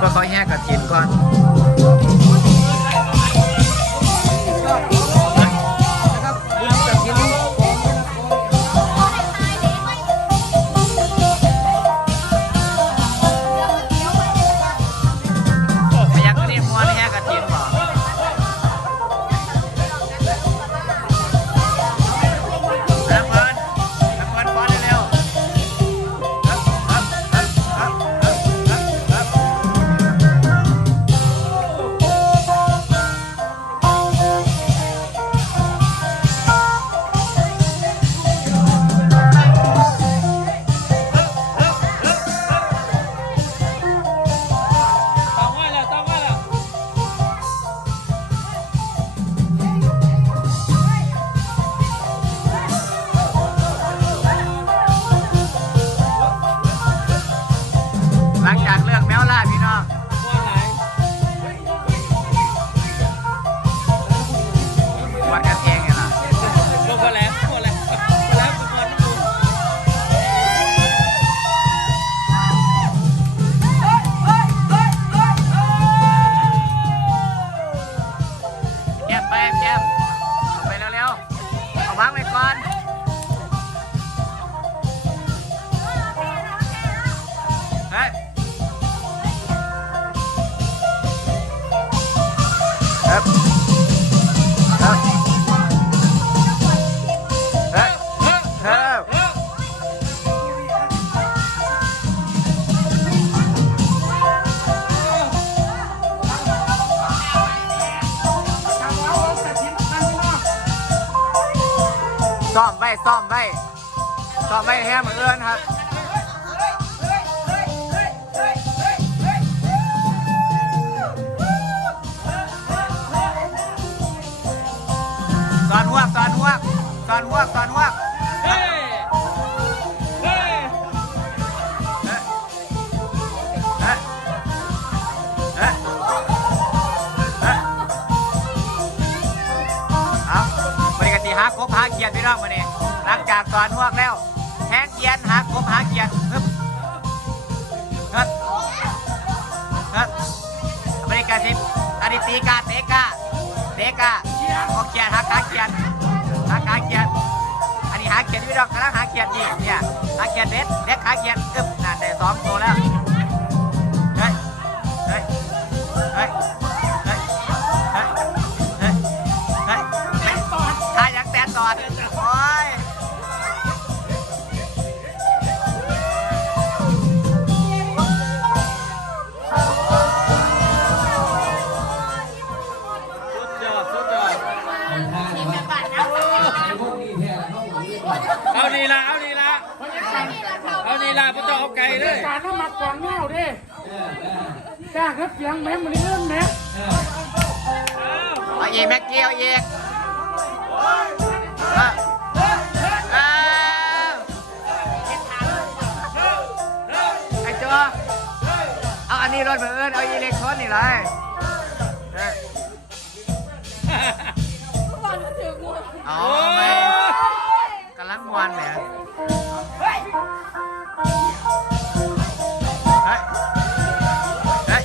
พอเขาแห่กระถินก่อน ครับครับเฮ้ยเฮ้ยเฮ้ยเฮ้ยซ่อมไว้ซ่อมไว้ซ่อมไว้แท้เหมือนครับ อนหัวกสอนหัวกสอนหัวกสอนหัวกเฮ้เฮ้เอ๊ะเอ๊ะเอ๊ะเอ๊ะเอาบริกติหากบหาเกียรติพี่น้องมาเนี่ยหลังจากสอนหัวกแล้วแทงเกียรติหากบหาเกียรติฮึบฮึบฮึบบริกติอดิตีกาเตกา เตกาออกเกียร์หากาเกียร์หาขาเกียร์อันนี้หาเกียรติพี่ดอกกำลังหาเกียรตินี่เนี่ยหาเกียร์เด็กเด็กหาเกียร์อึ๊บนั่นได้ เอานี่ละเอานี่ละเอานี่ละพ่อเจ้าเอาไก่เลยการน้ำมักกองเงาเด้จ้างครับเสียงแม่มันเงินแม่เอาอีกแม็กกี้เอาอีกเออเออไอ้จ้อเอาอันนี้รถเหมือนเอิญเอาอีเล็กทรอนนี่เลยเออเอาโอ้ไป ยกำลังมวนเนี่ยเฮ้ยเฮ้ย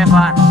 แม่ตีแม่ก่อน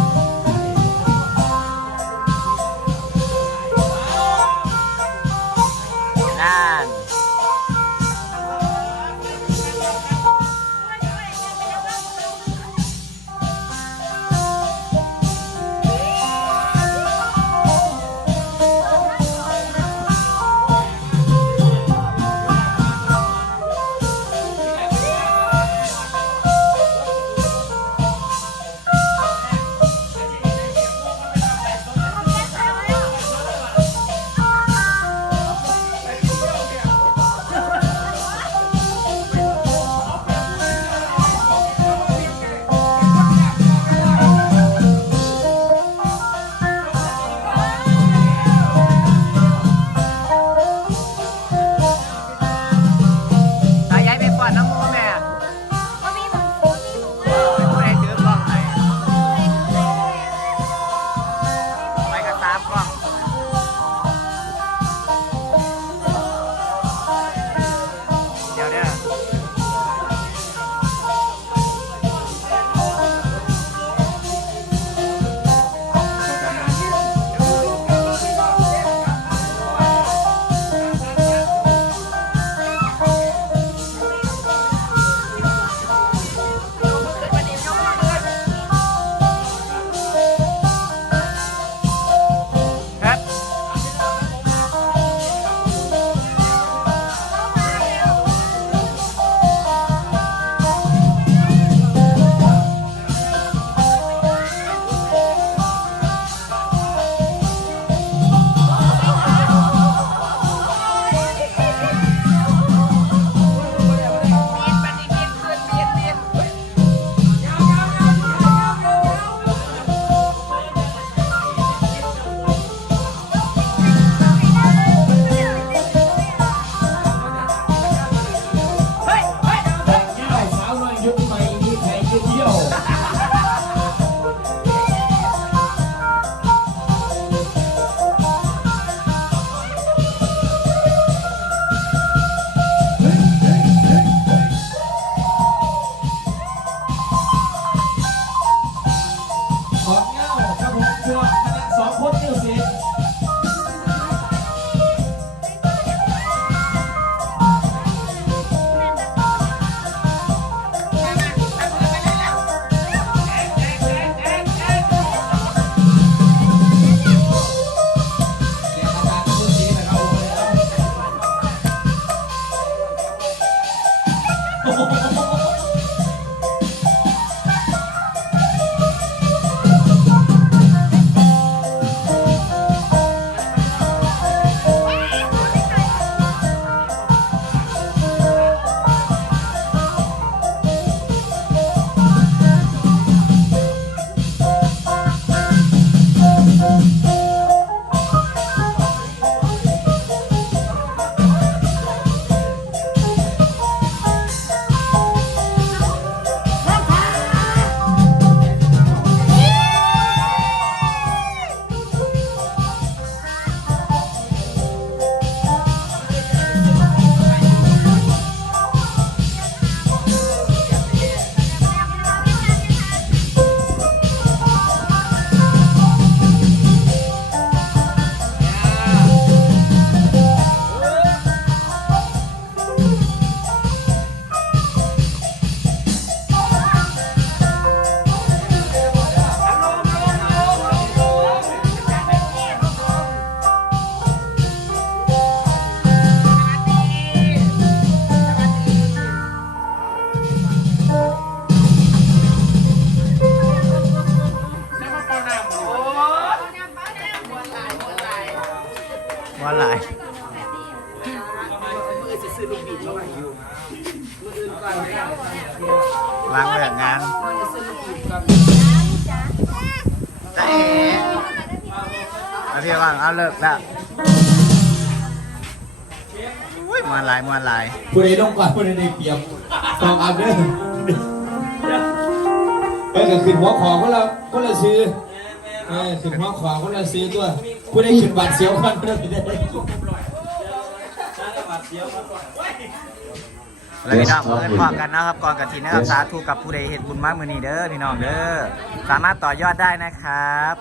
วนหลายวางเลิกงานจ้าเอ๋เอาพี่ว่างเอาเลิกแล้วมวนหลายมวนหลายผู้ใดต้องการผู้ใดได้เปรียบต้องอัพเด้อเออก็ขึ้นหัวขอคนละคนละซื้อเออขึ้นหัวขอคนละซื้อตัว ผู้ไดขึ้นบาดเสียวกันผู้ใดได้แล้วพี่น้องเพื่อนพร้อมกันนะครับก่อนกระถินนะครับสาธุกับผู้ใดเห็นบุญมากมือนี้เด้อพี่น้องเด้อสามารถต่อยอดได้นะครับ